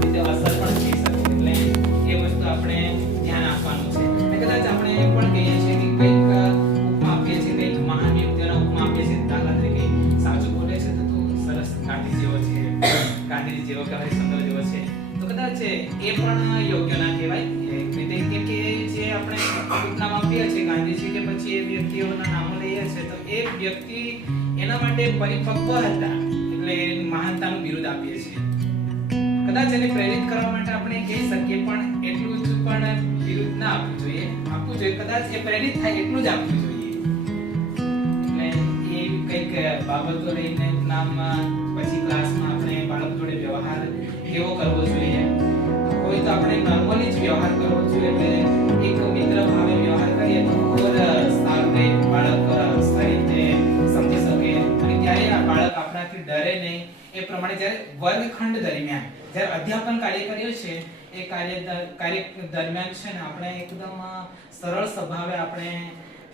રીતે અસર પણ થઈ શકે, એટલે એ વસ્તુ આપણે ધ્યાન આપવાનું છે. અને કદાચ આપણે એમ પણ કહીએ છીએ કે કંઈક ઉપમા આપીએ છીએ, કંઈક મહાન વ્યક્તિઓના ઉપમા આપીએ છીએ. દાખલા તરીકે સાચું બોલે છે તો તું સરસ ગાંધી જેવો છે, ગાંધીજી જેવો કે હરિશ્ચંદ્ર જેવો છે, તો કદાચ એ પણ યોગ્ય ના કહેવાય એક રીતે. કેમ કે જે આપણે ઉપનામ આપીએ છીએ ગાંધીજી કે પછી એ વ્યક્તિઓના નામો લઈએ છીએ, તો એ વ્યક્તિ એના માટે પરિપક્વ હતા, એટલે મહાનતાનું બિરુદ આપીએ છીએ. કદાચ એને પ્રેરિત કરવા માટે આપણે કહી શકીએ, પણ એટલું જ પણ બિરુદ ના આપવું જોઈએ. કદાચ એ પ્રેરિત થાય એટલું જ આપવું જોઈએ. એટલે એ કંઈક બાબતો લઈને નામમાં પછી ક્લાસમાં આપણે બાળક જોડે વ્યવહાર કેવો કરવો જોઈએ. કોઈ તો આપણે નોર્મલી જ વ્યવહાર કરવો જોઈએ, એટલે એક મિત્ર ભાવે વ્યવહાર કરીએ તો ઓર સારું રહે, બાળક સારી રીતે સમજી શકે. અને ત્યારે આ બાળક આપણાથી ડરે નહીં. એ પ્રમાણે જ્યારે વર્ગખંડ દરમિયાન જ્યારે અધ્યાપન કાર્ય કર્યું છે, એ કાર્ય દરમિયાન છે ને આપણે એકદમ સરળ સ્વભાવે આપણે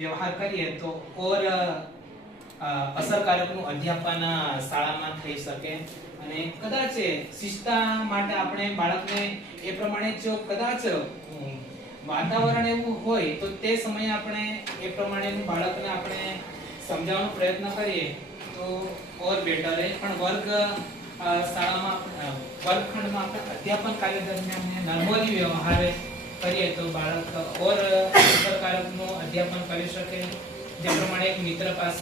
વ્યવહાર કરીએ તો ઓર અસરકારકનું અધ્યાપન શાળામાં થઈ શકે. અને કદાચ શિસ્તા માટે આપણે બાળકને એ પ્રમાણે જો કદાચ વાતાવરણ એવું હોય તો તે સમયે આપણે એ પ્રમાણેનું બાળકને આપણે સમજાવવાનો પ્રયત્ન કરીએ તો ઓર બેટર રહે. પણ શાળામાં વર્ગખંડમાં આપણે અધ્યાપન કાર્ય દરમિયાન નોર્મલી વ્યવહાર કરીએ તો બાળક ઓર અસરકારકનું અધ્યાપન કરી શકે. જે પ્રમાણે એક મિત્ર પાસે